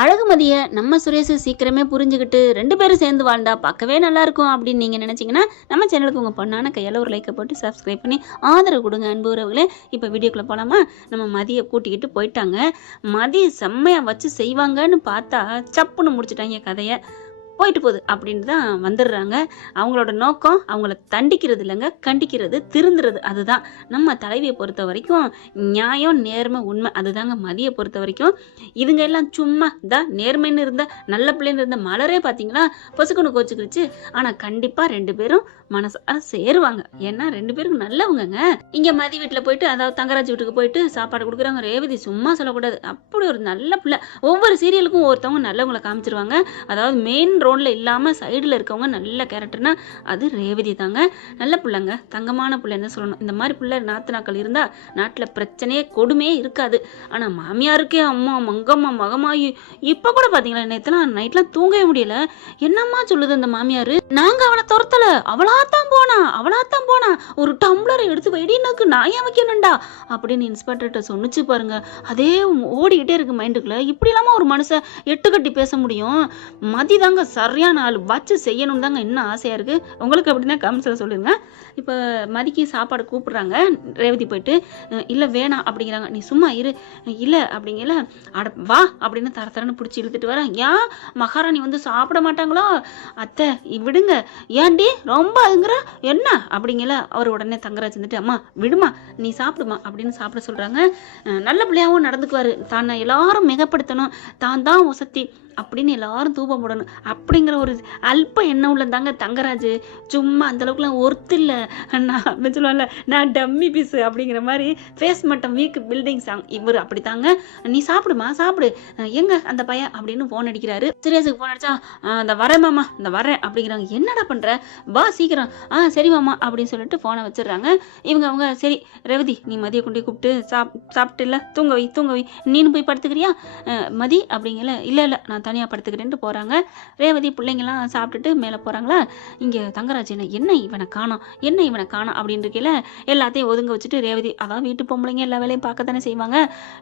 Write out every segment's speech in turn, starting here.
அழகுமதிய நம்ம சுரேஷ் சீக்கிரமே புரிஞ்சுக்கிட்டு 2 பேரும் சேர்ந்து வாழ்ந்தா பார்க்கவே நல்லா இருக்கும் அப்படின்னு நீங்க நினைச்சீங்கன்னா நம்ம சேனலுக்கு உங்க பொண்ணான கையால ஒரு லைக்கை போட்டு சப்ஸ்கிரைப் பண்ணி ஆதரவு கொடுங்க அன்பு உறவுகளே. இப்போ வீடியோக்குள்ள போலாமா? நம்ம மதியை கூட்டிக்கிட்டு போயிட்டாங்க. மதி செம்மையா வச்சு செய்வாங்கன்னு பார்த்தா சப்புன்னு முடிச்சுட்டாங்க கதையை. போயிட்டு போகுது அப்படின்னு தான் வந்துடுறாங்க. அவங்களோட நோக்கம் அவங்கள தண்டிக்கிறது இல்லைங்க, கண்டிக்கிறது, திருந்துறது. அதுதான் நம்ம தலைவியை பொறுத்த வரைக்கும் நியாயம், நேர்மை, உண்மை. அதுதாங்க மதியை பொறுத்த வரைக்கும். இதுங்க எல்லாம் சும்மா தான் நேர்மைன்னு இருந்த நல்ல பிள்ளைன்னு இருந்த மலரே பார்த்தீங்களா பொசுக்குன்னு கோச்சுக்கிடுச்சு. ஆனால் கண்டிப்பாக 2 பேரும் மனசா சேருவாங்க. ஏன்னா 2 பேரும் நல்லவங்கங்க. இங்கே மதி வீட்டில் போயிட்டு, அதாவது தங்கராஜ் வீட்டுக்கு போயிட்டு சாப்பாடு கொடுக்குறாங்க. ரேவதி சும்மா சொல்லக்கூடாது, அப்படி ஒரு நல்ல பிள்ளை. ஒவ்வொரு சீரியலுக்கும் ஒருத்தவங்க நல்லவங்களை காமிச்சிருவாங்க. அதாவது மெயின் ரோல்ல இல்லாம சைடுல இருக்கவங்க நல்ல கேரக்டர்னா அது ரேவதி தாங்க. நல்ல பிள்ளைங்க, தங்கமான பிள்ளைன்னு சொல்லணும். இந்த மாதிரி பிள்ளை நாத்தனாக்கள் இருந்தா நாட்டுல பிரச்சனையே கொடுமையே இருக்காது. ஆனா மாமியாருக்கே அம்மா மங்கம்மா மகமாயி இப்ப கூட பாத்தீங்களா, நேத்துலாம் நைட்லாம் தூங்கவே முடியல. என்னம்மா சொல்லுது அந்த மாமியாரு, நாங்க அவளை துரத்தல, அவளாத்தான் போனா ஒரு டம்ளரை எடுத்து வைடினாக்கு நான் ஏன் வைக்கணும்டா அப்படின்னு இன்ஸ்பெக்டர்கிட்ட சொன்னிச்சு பாருங்க. அதே ஓடிக்கிட்டே இருக்கு மைண்டுக்குள்ள. இப்படி இல்லாம ஒரு மனுஷன் எட்டு கட்டி பேச முடியும்? மதி தாங்க சரியான ஆள், வச்சு செய்யணும் தாங்க இன்னும் ஆசையாக இருக்குது. உங்களுக்கு அப்படின்னா கமெண்ட்ஸில் சொல்லுங்க. இப்போ மதிக்கு சாப்பாடு கூப்பிட்றாங்க. ரேவதி போயிட்டு இல்லை வேணாம் அப்படிங்கிறாங்க. நீ சும்மா இரு, இல்லை அப்படிங்கல, அட வா அப்படின்னு தரன்னு பிடிச்சி இழுத்துட்டு வரேன். ஏன் மகாராணி வந்து சாப்பிட மாட்டாங்களோ? அத்தை விடுங்க, ஏன்டி ரொம்ப அதுங்கிற என்ன அப்படிங்கல. அவர் உடனே தங்கராஜ் வந்துட்டு, அம்மா விடுமா, நீ சாப்பிடுமா அப்படின்னு சாப்பிட சொல்கிறாங்க. நல்ல பிள்ளையாகவும் நடந்துக்குவார். தன்னை எல்லாரும் மிகப்படுத்தணும், தான் தான் வசதி அப்படின்னு எல்லாரும் தூபம் போடணும் அப்படிங்கிற ஒரு அல்ப எண்ணம் உள்ளதாங்க தங்கராஜ். சும்மா அந்த அளவுக்குலாம் ஒர்த்து இல்லை. நான் சொல்லுவாங்கல்ல, நான் டம்மி பீஸு அப்படிங்கிற மாதிரி ஃபேஸ் மட்டும் வீக் பில்டிங் சாங் இவர் அப்படித்தாங்க. நீ சாப்பிடுமா சாப்பிடு, எங்க அந்த பையன் அப்படின்னு ஃபோன் அடிக்கிறாரு. சீரியஸுக்கு ஃபோன் அடிச்சா, இந்த வரேன் மாமா, இந்த வரேன் அப்படிங்கிறாங்க. என்னடா பண்ற, வா சீக்கிரம். சரி மாமா அப்படின்னு சொல்லிட்டு ஃபோனை வச்சிடுறாங்க. அவங்க சரி ரேவதி, நீ மதியை கொண்டு கூப்பிட்டு சாப்பிட்டு இல்லை, தூங்க வை, நீனு போய் படுத்துக்கிறியா மதி அப்படிங்கல. இல்லை நான் தனியாக படுத்துக்கிட்டேன்ட்டு போகிறாங்க. ரேவதி பிள்ளைங்களாம் சாப்பிட்டுட்டு மேலே போகிறாங்களா. இங்கே தங்கராஜ் என்ன இவனை காணோம் அப்படின்னு இருக்கல. எல்லாத்தையும் ஒதுங்க வச்சுட்டு ரேவதி, அதான் வீட்டு பொம்பளைங்க எல்லா வேலையும் பார்க்க தானே செய்வாங்க,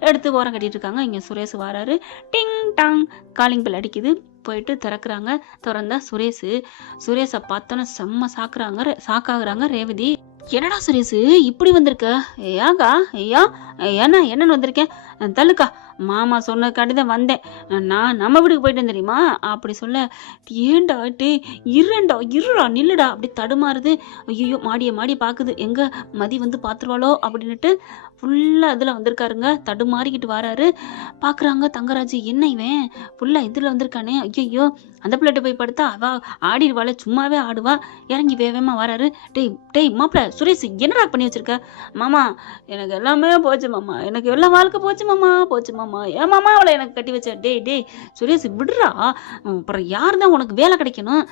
எடுத்து ஓரம் கட்டிட்டு இருக்காங்க. இங்கே சுரேஷ் வராரு. டிங் டாங் காலிங் பெல் அடிக்குது. போயிட்டு திறக்கிறாங்க. திறந்தா சுரேஷை பார்த்தோன்னு செம்ம சாக்காகிறாங்க ரேவதி. என்னடா சுரேஷ் இப்படி வந்திருக்க? ஏங்கா என்னன்னு வந்திருக்கேன், தள்ளுக்கா, மாமா சொன்ன கடிதம் வந்தேன், நான் நம்ம வீட்டுக்கு போயிட்டேன் தெரியுமா அப்படி சொல்ல. ஏண்டா இருடா நில்லுடா அப்படி தடுமாறுது. ஐயோ மாடியை பார்க்குது, எங்க மதி வந்து பார்த்துருவாளோ அப்படின்னுட்டு ஃபுல்லாக இதில் வந்திருக்காருங்க. தடுமாறிக்கிட்டு வராரு. பார்க்குறாங்க தங்கராஜ், என்ன இவன் ஃபுல்லாக இதில் வந்திருக்கானே, ஐயோ அந்த பிள்ளைகிட்ட போய் படுத்தா அவ ஆடிடுவாள், சும்மாவே ஆடுவா. இறங்கி வேகமாக வராரு. டேய் மாப்பிள்ள சுரேஷ், என்னடா பண்ணி வச்சிருக்க? மாமா எனக்கு எல்லாமே போச்சு மாமா, எனக்கு எல்லா வாழ்க்கை போச்சு மாமா, ஏன் மாமா அவளை எனக்கு கட்டி வச்ச? டேய் சுரேஷ் விடுறா, அப்புறம் யார் தான் உனக்கு வேலை கிடைக்கணும்?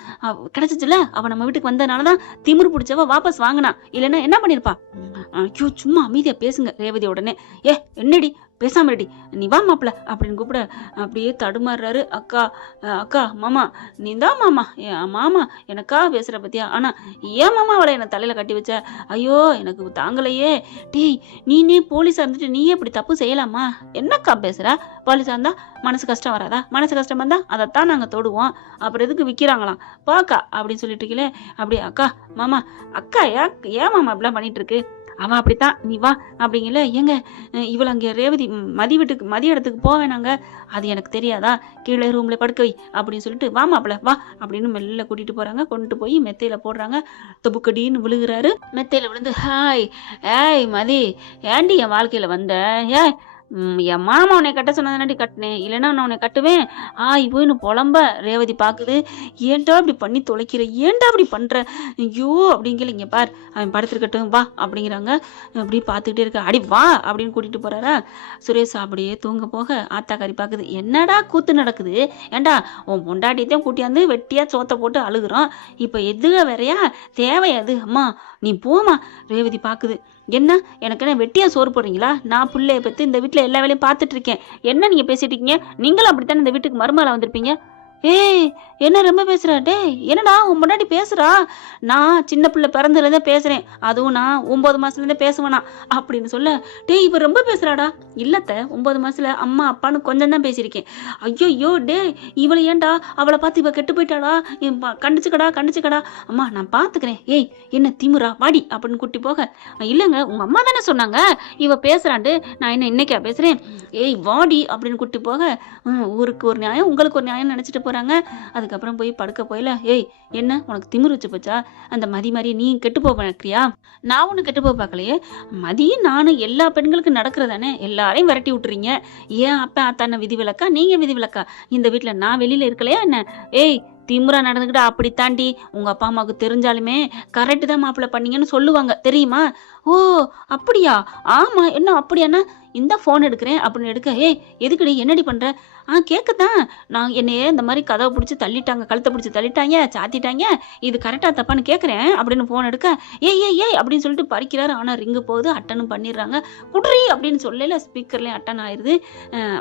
கிடைச்சிச்சுல, அவ நம்ம வீட்டுக்கு வந்ததுனாலதான் திமிரு பிடிச்சவ வாபஸ் வாங்கினா, இல்லைன்னா என்ன பண்ணிருப்பா? ஐயோ சும்மா அமைதியா பேசுங்க. ரேவதி உடனே, என்னடி பேசாம ரெடி, நீ வா மாப்பிள்ள அப்படின்னு கூப்பிட. அப்படியே தடுமாறுறாரு. அக்கா மாமா நீ தான் மாமா எனக்கா பேசுற பத்தியா? ஆனா ஏன் மாமா அவளை என்ன தலையில கட்டி வச்ச? ஐயோ எனக்கு தாங்கலையே. டேய் நீனே போலீஸா இருந்துட்டு நீயே இப்படி தப்பு செய்யலாமா? என்னக்கா பேசுற? போலீஸா இருந்தா மனசு கஷ்டம் வராதா? மனசு கஷ்டம் வந்தா அதைத்தான் நாங்க தொடுவோம், அப்புறம் எதுக்கு விக்கிறாங்களாம் பாக்கா அப்படின்னு சொல்லிட்டு இருக்கீங்களே. அப்படியே அக்கா மாமா, அக்கா ஏன் மாமா அப்படிலாம் பண்ணிட்டு இருக்கு? அவன் அப்படித்தான், நீ வா அப்படிங்கல. ஏங்க இவளை அங்கே ரேவதி மதி இடத்துக்கு போவேனாங்க, அது எனக்கு தெரியாதா? கீழே ரூம்ல படுக்க வை அப்படின்னு சொல்லிட்டு, வா மாப்பிள்ள வா அப்படின்னு மெல்ல கூட்டிட்டு போறாங்க. கொண்டு போய் மெத்தையில போடுறாங்க. தொபுக்கடின்னு விழுகிறாரு. மெத்தையில விழுந்து, ஏய் மதி, ஏண்டி என் வாழ்க்கையில வந்த? என் மாமா உன்னை கட்ட சொன்னதானடி கட்டினேன், இல்லைன்னா நான் உன்னை கட்டுவேன். இவன்னு புலம்ப. ரேவதி பாக்குது, ஏன்டா அப்படி பண்ணி தொலைக்கிற, ஏன்டா அப்படி பண்ற, ஐயோ அப்படிங்கல. இங்க பார் அவன் படுத்துருக்கட்டும் வா அப்படிங்கிறாங்க. அப்படி பார்த்துக்கிட்டே இருக்க. அடி வா அப்படின்னு கூட்டிட்டு போறாரா. சுரேஷ் அப்படியே தூங்க போக ஆத்தாக்காரி பாக்குது, என்னடா கூத்து நடக்குது? ஏண்டா உன் பொண்டாட்டியத்தையும் கூட்டியாந்து வெட்டியா சோத்த போட்டு அழுகுறோம், இப்ப எதுக வேறையா தேவையாது? அம்மா நீ போமா. ரேவதி பாக்குது, என்ன எனக்கு என்ன வெட்டியா சோறு போடுறீங்களா? நான் பிள்ளைய பத்தி இந்த வீட்டுல எல்லா வேலையும் பார்த்துட்டு இருக்கேன், என்ன நீங்க பேசிட்டு இருக்கீங்க? நீங்களும் அப்படித்தானே இந்த வீட்டுக்கு மருமகளா வந்திருப்பீங்க, ஏய் என்ன ரொம்ப பேசுறா? டேய் என்னடா உன் முன்னாடி பேசுறா? நான் சின்ன பிள்ளை பிறந்ததுலேருந்தே பேசுறேன், அதுவும் நான் 9 மாசத்துலேருந்தே பேசுவேனா அப்படின்னு சொல்ல, டேய் இவ ரொம்ப பேசுறாடா. இல்லத்த 9 மாசத்துல அம்மா அப்பான்னு கொஞ்சம் தான் பேசியிருக்கேன். ஐயோ டேய் இவளை ஏன்டா அவளை பார்த்து இவ கெட்டு போயிட்டாடா, கண்டிச்சுக்கடா கண்டிச்சுக்கடா. அம்மா நான் பார்த்துக்கிறேன். ஏய் என்ன திமிரா வாடி அப்படின்னு கூட்டி போக, இல்லைங்க உங்க அம்மா தானே சொன்னாங்க இவ பேசுறான்ட்டு, நான் என்ன இன்னைக்கா பேசுறேன், ஏய் வாடி அப்படின்னு கூட்டி போக, ஊருக்கு ஒரு நியாயம் உங்களுக்கு ஒரு நியாயம் நினைச்சிட்டு போறாங்க. அதுக்கப்புறம் போய் படுக்க போயில, ஏய் என்ன உனக்கு திமிரு வச்சு போச்சா? அந்த மதி மாதிரி நீ கெட்டு போக பார்க்கறியா? நான் ஒன்றும் கெட்டு போக பார்க்கலையே. மதியும் நானும் எல்லா பெண்களுக்கும் நடக்கிறதானே, எல்லாரையும் விரட்டி விட்டுறீங்க. ஏன் அப்பா அத்தான விதி விலக்கா, நீங்க விதி விலக்கா? இந்த வீட்டில் நான் வெளியில இருக்கலையா என்ன? ஏய் திமுறா நடந்துக்கிட்டு அப்படி தாண்டி உங்க அப்பா அம்மாவுக்கு தெரிஞ்சாலுமே கரெக்டு தான் மாப்பிள்ளை பண்ணீங்கன்னு சொல்லுவாங்க தெரியுமா? ஓ அப்படியா? ஆமா என்ன அப்படியாண்ணா, இந்த ஃபோன் எடுக்கிறேன் அப்படின்னு எடுக்க, ஏய் எதுக்குடி என்னடி பண்ற? கேட்கத்தான். நான் என்னையே இந்த மாதிரி கதவை பிடிச்சி தள்ளிட்டாங்க, கழுத்தை பிடிச்சி தள்ளிட்டாங்க, சாத்திட்டாங்க, இது கரெக்டா தப்பான்னு கேட்குறேன் அப்படின்னு ஃபோன் எடுக்க, ஏய் அப்படின்னு சொல்லிட்டு பறிக்கிறாரு. ஆனால் ரிங்கு போகுது, அட்டனும் பண்ணிடுறாங்க. குடுறி அப்படின்னு சொல்லல, ஸ்பீக்கர்லேயும் அட்டன் ஆயிடுது.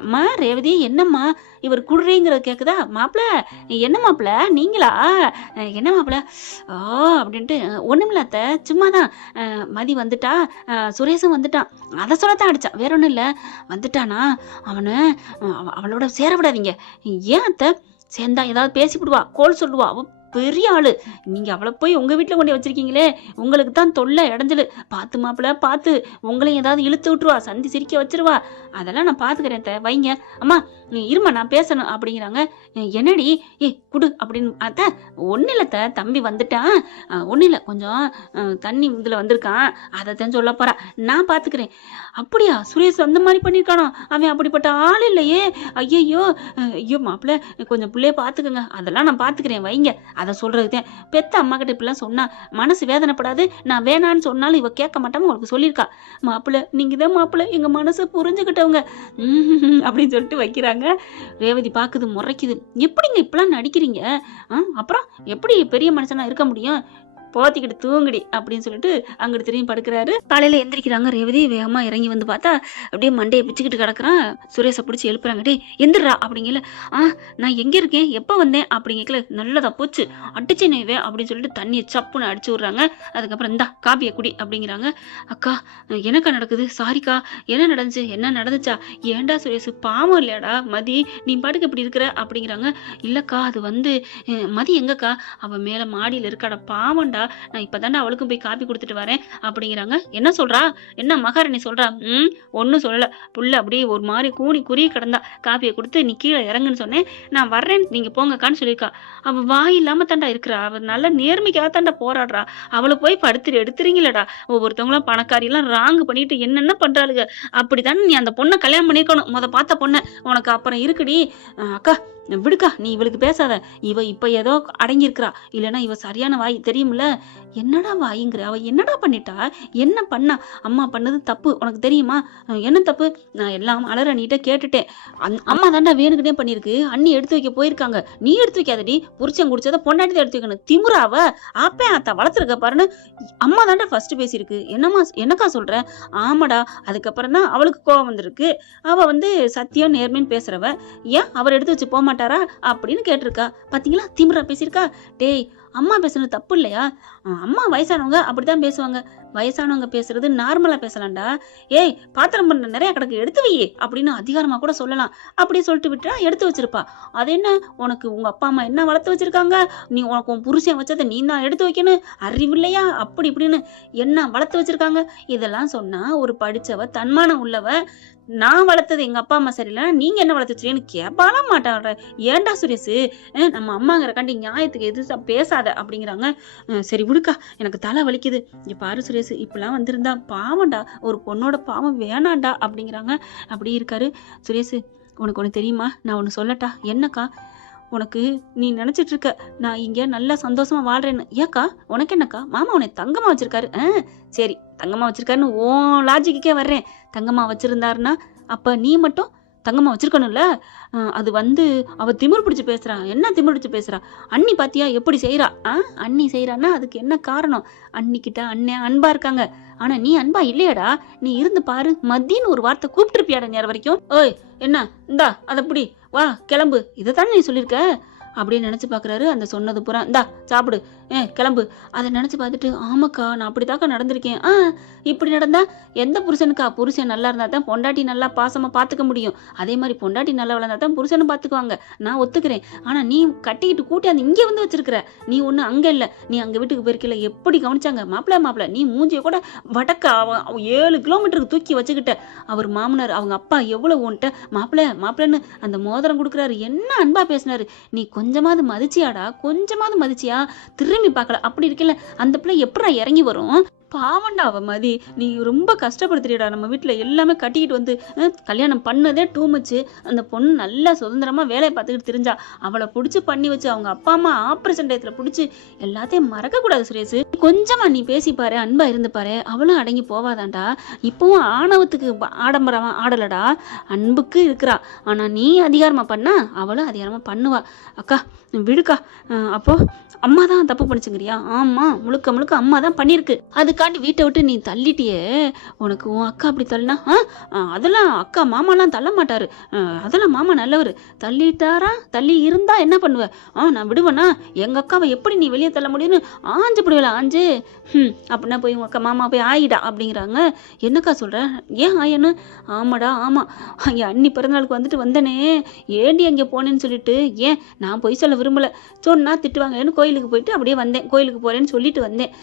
அம்மா ரேவதி என்னம்மா இவர் குடுறீங்கிறது கேட்குதா? மாப்பிள்ள என்ன மாப்பிள்ள நீங்களா? என்ன மாப்பிள்ள ஓ அப்படின்ட்டு, ஒன்றுமில்லாத்த சும்மா தான் மதி வந்துட்டா, சுரேஷும் வந்துட்டான், அதை சொல்லத்தான் அடிச்சான், வேற ஒன்றும் இல்லை. வந்துட்டானா அவனை அவளோட சேர விடாதீங்க. ஏன் அத்தை? சேர்ந்தா ஏதாவது பேசிவிடுவா, கோல் சொல்லுவா, அவ பெரிய ஆளு. நீங்க அவளை போய் உங்க வீட்டுல கொண்டு வச்சிருக்கீங்களே, உங்களுக்கு தான் தொல்லை இடைஞ்சலு. பார்த்து மாப்பிள்ள பார்த்து, உங்களையும் ஏதாவது இழுத்து விட்டுருவா, சந்தி சிரிக்க வச்சிருவா. அதெல்லாம் நான் பாத்துக்கிறேன் த, வைங்க. அம்மா இருமா நான் பேசணும் அப்படிங்கிறாங்க. என்னடி குடு அப்படின்னு. அத்த ஒன்னும் இல்ல தம்பி வந்துட்டான், ஒன்னும் இல்லை கொஞ்சம் தண்ணி இதுல வந்திருக்கான், அதைத்தான் சொல்ல போறா, நான் பாத்துக்கிறேன். அப்படியா? சுரேஷ் அந்த மாதிரி பண்ணிருக்கானோ? அவன் அப்படிப்பட்ட ஆள் இல்லையே. ஐயோ மாப்பிள்ள கொஞ்சம் பிள்ளைய பாத்துக்கங்க, அதெல்லாம் நான் பாத்துக்கிறேன் வைங்க. அதை சொல்றதுதான் பெத்த அம்மா கிட்ட இப்படிலாம் சொன்னா மனசு வேதனைப்படாது. நான் வேணான்னு சொன்னாலும் இவ கேட்க மாட்டாம உங்களுக்கு சொல்லியிருக்கா. மாப்பிள்ள நீங்க தான் மாப்பிள்ள எங்க மனசை புரிஞ்சுக்கிட்டவங்க அப்படின்னு சொல்லிட்டு வைக்கிறாங்க. ரேவதி பாக்குது, முறைக்குது. எப்படிங்க இப்பெல்லாம் நடிக்கிறீங்க? அப்புறம் எப்படி பெரிய மனுஷனா இருக்க முடியும்? போத்திக்கிட்டு தூங்குடி அப்படின்னு சொல்லிட்டு அங்கிட்டு திரும்பி படுக்கிறாரு. காலையில எந்திரிக்கிறாங்க. ரேவதி வேகமா இறங்கி வந்து பார்த்தா அப்படியே மண்டையை பிச்சுக்கிட்டு கிடக்குறான். சுரேஷை பிடிச்சி எழுப்புறாங்க. டே எந்திரா அப்படிங்கல. நான் எங்க இருக்கேன், எப்ப வந்தேன் அப்படிங்கல. நல்லதா போச்சு அடிச்சு நெய்வே அப்படின்னு சொல்லிட்டு தண்ணியை சப்புன்னு அடிச்சு விடுறாங்க. அதுக்கப்புறம் இந்தா காப்பியை குடி அப்படிங்கிறாங்க. அக்கா எனக்கா நடக்குது, சாரிக்கா என்ன நடந்துச்சு, என்ன நடந்துச்சா? ஏண்டா சுரேஷ் பாவம் இல்லையாடா மதி, நீ பாட்டுக்கு இப்படி இருக்கிற அப்படிங்கிறாங்க. இல்லக்கா அது வந்து மதி எங்கக்கா? அவ மேல மாடியில இருக்காடா, பாவம்டா, நான் இப்பதானே அவளுக்கும் போய் காப்பி கொடுத்துட்டு வரேன் அப்படிங்கிறாங்க. என்ன சொல்றா, என்ன மகாராணி சொல்றா? ஒன்னும் சொல்லல, புள்ள அப்படியே ஒரு மாதிரி கூணி குறி கிடந்தா. காப்பியை கொடுத்து நீ கீழே இறங்குன்னு சொன்னேன், நான் வர்றேன் நீங்க போங்கக்கான்னு சொல்லியிருக்கா. அவ வாய் இல்லாம தாண்டா இருக்கிறா, அவ நல்ல நேர்மைக்காக தாண்டா போராடுறா. அவளை போய் படுத்துட்டு எடுத்துறீங்களடா. ஒவ்வொருத்தவங்களும் பணக்காரி எல்லாம் ராங்கு பண்ணிட்டு என்னென்ன பண்றாளுங்க. அப்படித்தானே நீ அந்த பொண்ணை கல்யாணம் பண்ணிருக்கணும், பார்த்த பொண்ணை. உனக்கு அப்புறம் இருக்குடி. அக்கா விடுக்கா, நீ இவளுக்கு பேசாத, இவ இப்ப ஏதோ அடங்கியிருக்கிறா, இல்லைன்னா இவ சரியான வாய் தெரியும்ல. என்னடா வாய்ங்கிற, அவ என்னடா பண்ணிட்டா, என்ன பண்ணா? அம்மா பண்ணது தப்பு உனக்கு தெரியுமா? என்ன தப்பு? நான் எல்லாம் அலற நீட்ட கேட்டுட்டேன். அம்மா தாண்டா வேணுக்குனே பண்ணிருக்கு, அண்ணி எடுத்து வைக்க போயிருக்காங்க, நீ எடுத்து வைக்காதடி, புருஷன் குடிச்சத பொண்டாட்டி தான் எடுத்து வைக்கணும். திமுறாவ ஆப்பே ஆத்தா வளர்த்துருக்க பாருன்னு அம்மா தாண்டா ஃபர்ஸ்ட் பேசியிருக்கு. என்னம்மா என்னக்கா சொல்ற? ஆமாடா, அதுக்கப்புறம் தான் அவளுக்கு கோவம் வந்திருக்கு. அவ வந்து சத்தியம் நேர்மைன்னு பேசுறவ, ஏன் அவர் எடுத்து வச்சு போக மாட்டாரா அப்படின்னு கேட்டிருக்கா. பாத்தீங்களா திமிரா பேசியிருக்கா. டேய் அம்மா பேசுறது தப்பு இல்லையா? அம்மா வயசானவங்க அப்படித்தான் பேசுவாங்க, வயசானவங்க பேசுறது நார்மலா பேசலாம்டா. ஏய் பாத்திரம் பண்ண நிறைய கிடக்கு எடுத்து வை அப்படின்னு அதிகாரமா கூட சொல்லலாம். அப்படி சொல்லிட்டு விட்டா எடுத்து வச்சிருப்பா. அது என்ன உனக்கு உங்க அப்பா அம்மா என்ன வளர்த்து வச்சிருக்காங்க, நீ உனக்கு உன் புருஷன் வச்சதை நீ தான் எடுத்து வைக்கணும், அறிவு இல்லையா அப்படி இப்படின்னு என்ன வளர்த்து வச்சிருக்காங்க. இதெல்லாம் சொன்னா ஒரு படிச்சவ தன்மானம் உள்ளவ, நான் வளர்த்தது எங்க அப்பா அம்மா சரியில்லைன்னா நீங்க என்ன வளர்த்து வச்சிருக்கீங்கன்னு கேட்பாலாம் மாட்டாங்க. ஏன்டா சுரேஷ் நம்ம அம்மாங்கிற காண்டி நியாயத்துக்கு எது பேசாத அப்படிங்கிறாங்க. சரி விடுக்கா, எனக்கு தலை வலிக்குது. இங்க பாரு சுரேஷ், இப்பெல்லாம் வந்திருந்தா பாவம்டா, ஒரு பொண்ணோட பாவம் வேணாண்டா அப்படிங்கிறாங்க. அப்படி இருக்காரு சுரேஷ். உனக்கு ஒன்று தெரியுமா, நான் ஒன்று சொல்லட்டா? என்னக்கா? உனக்கு நீ நினைச்சிட்டு இருக்க நான் இங்க நல்லா சந்தோஷமா வாழ்றேன்னு. ஏக்கா உனக்கு என்னக்கா, மாமா உன்னை தங்கமா வச்சிருக்காரு. சரி தங்கமா வச்சிருக்காருன்னு ஓ லாஜிக்கே வர்றேன். தங்கமா வச்சிருந்தாருன்னா அப்ப நீ மட்டும் தங்கமா வச்சிருக்கணும்ல. அது வந்து அவ திமிர் பிடிச்சு பேசுறா. என்ன திமிர் பிடிச்சு பேசுறா? அண்ணி பாத்தியா எப்படி செய்யறா? அண்ணி செய்யறான்னா அதுக்கு என்ன காரணம்? அண்ணிக்கிட்ட அண்ணன் அன்பா இருக்காங்க, ஆனா நீ அன்பா இல்லையாடா. நீ இருந்து பாரு, மத்தின்னு ஒரு வார்த்தை கூப்பிட்டு இருப்பியாடா நேரம் வரைக்கும். ஓய் என்ன இந்தா அதை புடி, வா கிளம்பு, இதைத்தானே நீ சொல்லியிருக்க. அப்படின்னு நினச்சி பார்க்குறாரு. அந்த சொன்னது பூரா இந்தா சாப்பிடு, கிளம்பு. அதை நினச்சி பார்த்துட்டு ஆமாக்கா நான் அப்படித்தாக்கா நடந்திருக்கேன். இப்படி நடந்தா எந்த புருஷனுக்கா? புருஷன் நல்லா இருந்தால் தான் பொண்டாட்டி நல்லா பாசமாக பார்த்துக்க முடியும். அதே மாதிரி பொண்டாட்டி நல்லா வளர்ந்தா தான் புருஷனும் பார்த்துக்குவாங்க. நான் ஒத்துக்கிறேன். ஆனால் நீ கட்டிக்கிட்டு கூட்டியாந்து இங்கே வந்து வச்சிருக்கிற. நீ ஒன்று அங்கே இல்லை, நீ அங்கே வீட்டுக்கு போயிருக்கல. எப்படி கவனிச்சாங்க மாப்பிள்ள நீ மூஞ்சியை கூட வடக்க 7 கிலோமீட்டருக்கு தூக்கி வச்சுக்கிட்ட. அவர் மாமனார் அவங்க அப்பா எவ்வளோ உன்ட்ட மாப்பிள்ளன்னு அந்த மோதிரம் கொடுக்குறாரு. என்ன அன்பா பேசினாரு. நீ கொஞ்சமாவது மதிச்சியாடா? கொஞ்சமாவது மதிச்சியா? திரும்பி பார்க்கல. அப்படி இருக்கல அந்த பிள்ளை எப்படா இறங்கி வரும்? பாவண்டா அவ மதி. நீ ரொம்ப கஷ்டப்படுத்துறியடா. நம்ம வீட்டில் எல்லாமே கட்டிக்கிட்டு வந்து கல்யாணம் பண்ணதே டூ மச்சு. அந்த பொண்ணு நல்லா சுதந்திரமா வேலையை பார்த்துக்கிட்டு தெரிஞ்சா. அவளை பிடிச்சி பண்ணி வச்சு அவங்க அப்பா அம்மா ஆப்ரேஷன் டயத்தில் பிடிச்சி எல்லாத்தையும் மறக்கக்கூடாது சுரேஷ். கொஞ்சமா நீ பேசி பாரு, அன்பா இருந்து பாரு. அவளும் அடங்கி போவாதான்டா. இப்பவும் ஆணவத்துக்கு ஆடம்பரமா ஆடலடா, அன்புக்கு இருக்கிறா. ஆனா நீ அதிகாரமா பண்ணா அவளும் அதிகாரமா பண்ணுவா. அக்கா விடுக்கா. அப்போ அம்மா தான் தப்பு பண்ணிச்சுங்கிறியா? ஆமா, முழுக்க முழுக்க அம்மா தான் பண்ணியிருக்கு. அதுக்காண்டி வீட்டை விட்டு நீ தள்ளிட்டியே. உனக்கு உன் அக்கா அப்படி தள்ளினா அதெல்லாம் அக்கா மாமாலாம் தள்ள மாட்டாரு. அதெல்லாம் மாமா நல்லவர். தள்ளிட்டாரா? தள்ளி இருந்தா என்ன பண்ணுவ? நான் விடுவேனா? எங்க அக்காவை எப்படி நீ வெளியே தள்ள முடியும்னு ஆஞ்சு பிடிவல ஆஞ்சு. அப்படின்னா போய் உங்க அக்கா மாமா போய் ஆயிடா அப்படிங்கிறாங்க. என்னக்கா சொல்ற? ஏன் ஆயன்னு? ஆமாடா ஆமா, என் அண்ணி பிறந்தநாளுக்கு வந்துட்டு வந்தனே, ஏண்டி அங்கே போனேன்னு சொல்லிட்டு. ஏன் நான் போய் சொல்ல விரும்பல, சொன்னா திட்டுவாங்கன்னு கோயிலுக்கு போயிட்டு அப்படியே வந்தேன். கோயிலுக்கு போறேன்னு சொல்லிட்டு வந்தேன்.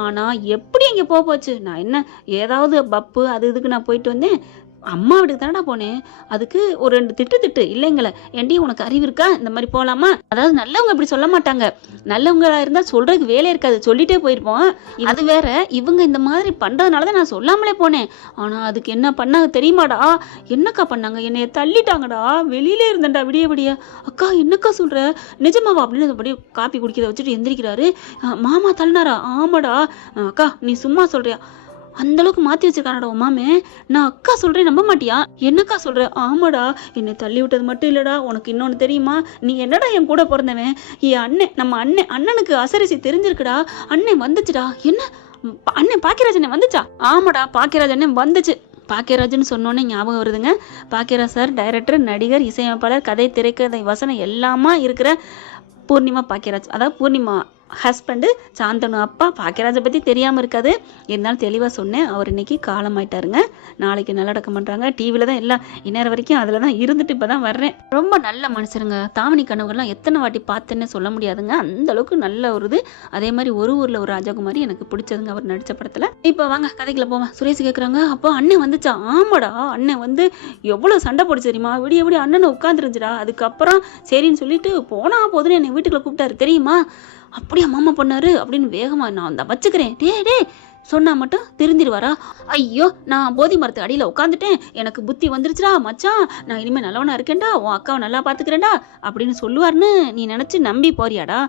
ஆனா எப்படி அங்கே போச்சு? நான் என்ன ஏதாவது பப்பு அது இதுக்கு நான் போயிட்டு வந்தேன்? அம்மா வீட்டுக்கு தானடா போனேன். அதுக்கு ஒரு 2 திட்டு இல்லைங்களே. ஏண்டி உனக்கு அறிவு இருக்கா? இந்த மாதிரி போகலாமா? அதாவது நல்லவங்க இப்படி சொல்ல மாட்டாங்க. நல்லவங்களா இருந்தா சொல்றதுக்கு வேலை இருக்காது, சொல்லிட்டே போயிருப்போம். அது வேற, இவங்க இந்த மாதிரி பண்றதுனால தான் நான் சொல்லாமலே போனேன். ஆனா அதுக்கு என்ன பண்ணாங்க தெரியுமாடா? என்னக்கா பண்ணாங்க? என்னைய தள்ளிட்டாங்கடா. வெளியிலே இருந்தேன்டா விடிய. அக்கா என்னக்கா சொல்ற? நிஜமாவா? அப்படின்னு அப்படியே காப்பி குடிக்கிறத வச்சுட்டு எந்திரிக்கிறாரு. மாமா தள்ளினாரா? ஆமாடா. அக்கா நீ சும்மா சொல்றியா? அந்த அளவுக்கு மாத்தி வச்சிருக்கானடா உமாமே. நான் அக்கா சொல்றேன் நம்ப மாட்டியா? என்னக்கா சொல்ற? ஆமாடா, என்னை தள்ளி விட்டது மட்டும் இல்லடா, உனக்கு இன்னொன்னு தெரியுமா? நீ என்னடா என் கூட பிறந்தவன். என் அண்ணன், நம்ம அண்ணனுக்கு அசரிசி தெரிஞ்சிருக்குடா. அண்ணன் வந்துச்சுடா. என்ன அண்ணன் பாக்கியராஜ் வந்துச்சா? ஆமாடா, பாக்கியராஜ் அண்ணன் வந்துச்சு. பாக்கியராஜ்னு சொன்னோன்னே ஞாபகம் வருதுங்க. பாக்கியராஜ் சார் டைரக்டர், நடிகர், இசையமைப்பாளர், கதை, திரைக்கதை, வசனம் எல்லாமா இருக்கிற பூர்ணிமா பாக்கியராஜ். அதாவது பூர்ணிமா ஹஸ்பண்டு சாந்தனு அப்பா. பாக்கியராஜை பற்றி தெரியாமல் இருக்காது, இருந்தாலும் தெளிவாக சொன்னேன். அவர் இன்னைக்கு காலமாயிட்டாருங்க. நாளைக்கு நல்லடக்கம் பண்ணுறாங்க. டிவியில் தான் எல்லாம் இந்நேரம் வரைக்கும் அதில் தான் இருந்துட்டு இப்போ தான் வர்றேன். ரொம்ப நல்ல மனுஷருங்க. தாவணி கனவுகள்லாம் எத்தனை வாட்டி பார்த்தேன்னு சொல்ல முடியாதுங்க, அந்த அளவுக்கு நல்ல ஒரு இது. அதே மாதிரி ஒரு ஊரில் ஒரு ராஜகுமாரி எனக்கு பிடிச்சதுங்க அவர் நடித்த படத்தில். இப்போ வாங்க கதைக்குள்ள போவேன். சுரேஷ் கேட்குறாங்க, அப்போ அண்ணன் வந்துச்சா? ஆமாடா, அண்ணன் வந்து எவ்வளோ சண்டை போட்டு தெரியுமா? விடிய அண்ணனை உட்காந்துருந்துச்சுடா. அதுக்கப்புறம் சரின்னு சொல்லிட்டு போனா போதுன்னு என்னை வீட்டுக்குள்ள கூப்பிட்டாரு தெரியுமா? அப்படியா மாமா பண்ணாரு அப்படின்னு வேகமா நான் அந்த வச்சுக்கிறேன். டே சொன்னா மட்டும் திருந்திருவாரா? ஐயோ, நான் போதி மரத்து அடியில உட்காந்துட்டேன், எனக்கு புத்தி வந்துருச்சுடா மச்சான், நான் இனிமே நல்லவனா இருக்கேன்டா, உன் அக்காவை நல்லா பாத்துக்கிறேன்டா அப்படின்னு சொல்லுவார்னு நீ நினைச்சு நம்பி போறியாடா?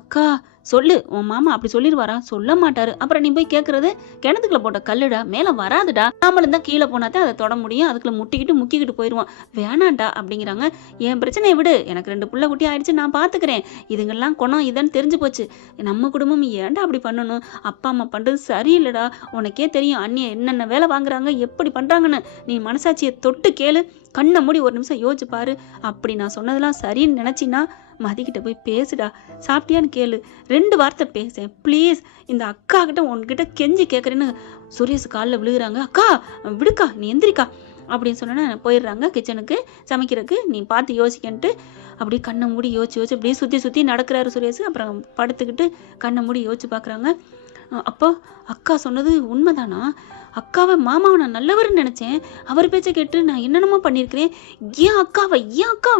அக்கா சொல்லு, உன் மாமா அப்படி சொல்லிடுவாரா? சொல்ல மாட்டாரு. அப்புறம் நீ போய் கேட்கறது கிணத்துக்குள்ள போட்ட கல்லுடா, மேல வராதுடா. நாமளும் தான் கீழே போனாதான் அதை தொட முடியும், அதுக்குள்ள முக்கிக்கிட்டு போயிடுவான். வேணாண்டா அப்படிங்கிறாங்க. என் பிரச்சனையை விடு, எனக்கு 2 புள்ள குட்டி ஆயிடுச்சு, நான் பாத்துக்கிறேன். இதுங்கெல்லாம் குணம் இதன்னு தெரிஞ்சு போச்சு. நம்ம குடும்பம் ஏன்டா அப்படி பண்ணணும்? அப்பா அம்மா பண்றது சரியில்லடா. உனக்கே தெரியும் அண்ணிய என்னென்ன வேலை வாங்குறாங்க, எப்படி பண்றாங்கன்னு. நீ மனசாட்சியை தொட்டு கேளு, கண்ணை மூடி ஒரு நிமிஷம் யோசிச்சு பாரு. அப்படி நான் சொன்னதெல்லாம் சரின்னு நினைச்சின்னா மதிக்கிட்ட போய் பேசுடா. சாப்பிட்டியான்னு கேளு, 2 வார்த்தை பேச ப்ளீஸ். இந்த அக்கா கிட்ட உன்கிட்ட கெஞ்சி கேட்குறேன்னு சுரேஷ் காலில் விழுகிறாங்க. அக்கா விடுக்கா, நீ எந்திரிக்கா அப்படின்னு சொன்னோன்னே போயிடுறாங்க கிச்சனுக்கு சமைக்கிறதுக்கு. நீ பார்த்து யோசிக்கன்ட்டு அப்படியே கண்ணை மூடி யோசிச்சு அப்படியே சுற்றி நடக்கிறாரு சுரேஷ். அப்புறம் படுத்துக்கிட்டு கண்ணை மூடி யோசிச்சு பார்க்குறாங்க. அப்போ அக்கா சொன்னது உண்மைதானா? அக்காவை மாமாவை நான் நல்லவர்னு நினைச்சேன், அவர் பேச்சை கேட்டு நான் என்னென்னமோ பண்ணியிருக்கிறேன். ஏன் அக்கா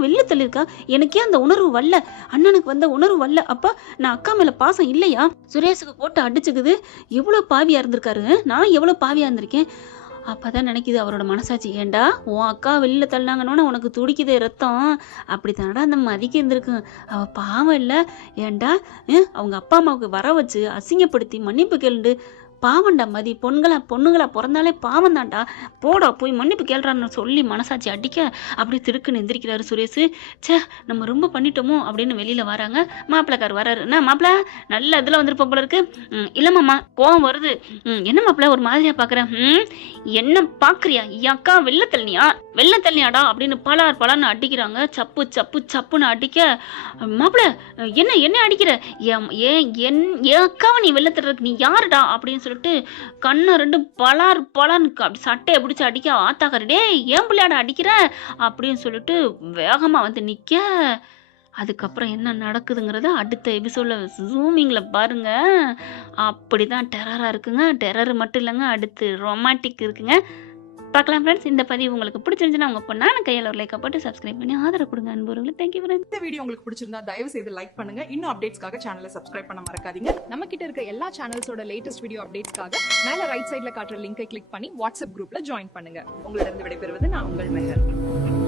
வெளில தள்ளியிருக்கா? எனக்கே அந்த உணர்வு வரல, அண்ணனுக்கு வந்த உணர்வு வரல. அப்போ நான் அக்கா மேல பாசம் இல்லையா? சுரேஷுக்கு போட்டு அடிச்சுக்குது. எவ்வளோ பாவியா இருந்திருக்காரு, நான் எவ்வளோ பாவியா இருந்திருக்கேன். அப்பதான் நினைக்குது அவரோட மனசாட்சி, ஏண்டா உன் அக்கா வெளியில தள்ளினாங்கன்னு உனக்கு துடிக்குதே ரத்தம், அப்படித்தானடா அந்த மதிக்க இருந்திருக்கு. அவ பாவம் இல்லை ஏண்டா அவங்க அப்பா அம்மாவுக்கு வர வச்சு அசிங்கப்படுத்தி மன்னிப்பு கேளுண்டு பாவம்டா மதி, பொண்ணுங்களா பிறந்தாலே பாவம் தான்டா, போடா போய் மன்னிப்பு கேள்றான்னு சொல்லி மனசாட்சி அடிக்க அப்படியே திருக்குன்னு எந்திரிக்கிறாரு சுரேஷ். ச்சே, நம்ம ரொம்ப பண்ணிட்டோமோ அப்படின்னு வெளியில வராங்க. மாப்பிள்ளைக்கார் வராரு. என்ன மாப்பிள்ள, நல்ல இதுல வந்திருப்ப போல இருக்கு. இல்லம்மாம்மா, கோவம் வருது. என்ன மாப்பிள்ள ஒரு மாதிரியா பாக்குறேன்? என்ன பாக்குறியா? அக்கா வெள்ள தள்ளியாடா அப்படின்னு பலான்னு அடிக்கிறாங்க. சப்பு சப்பு சப்புன்னு அடிக்க, மாப்பிள்ள என்ன அடிக்கிற? என் அக்காவை நீ வெள்ள தள்ளுறதுக்கு நீ யாருடா அப்படின்னு சொல்லிட்டு கண்ணை ரெண்டு பலான்னு அப்படி சட்டையை பிடிச்சி அடிக்க, ஆத்தாக்காரு டே ஏன் பிள்ளையாட அடிக்கிற அப்படின்னு சொல்லிட்டு வேகமா வந்து நிக்க. அதுக்கப்புறம் என்ன நடக்குதுங்கிறத அடுத்த எபிசோட்ல ஜூமிங்ல பாருங்க. அப்படிதான் டெரரா இருக்குங்க. டெரர் மட்டும் இல்லைங்க, அடுத்து ரொமான்டிக் இருக்குங்க. பார்க்கலாம் ஃப்ரெண்ட்ஸ். இந்த பதிவு உங்களுக்கு பிடிச்சிருந்துச்சுன்னா உங்க பொண்ணான கையில் ஒரு லைக்கை போட்டு சப்ஸ்கிரைப் பண்ணி ஆதரவு கொடுங்க அன்புறவங்களே. Thank you friends. இந்த வீடியோ உங்களுக்கு பிடிச்சிருந்தா தயவு செய்து லைக் பண்ணுங்க. இன்னும் அப்டேட்ஸ்க்காக சேனலை சப்ஸ்கிரைப் பண்ண மறக்காதீங்க. நம்ம கிட்ட இருக்க எல்லா சேனல்ஸோட லேட்டஸ்ட் வீடியோ அப்டேட்ஸ்க்காக மேல ரைட் சைடுல காட்டுற லிங்கை கிளிக் பண்ணி வாட்ஸ்அப் குரூப்ல ஜாயின் பண்ணுங்க. உங்களிடம் விடைபெறுவது நான் உங்கள் மெஹர்.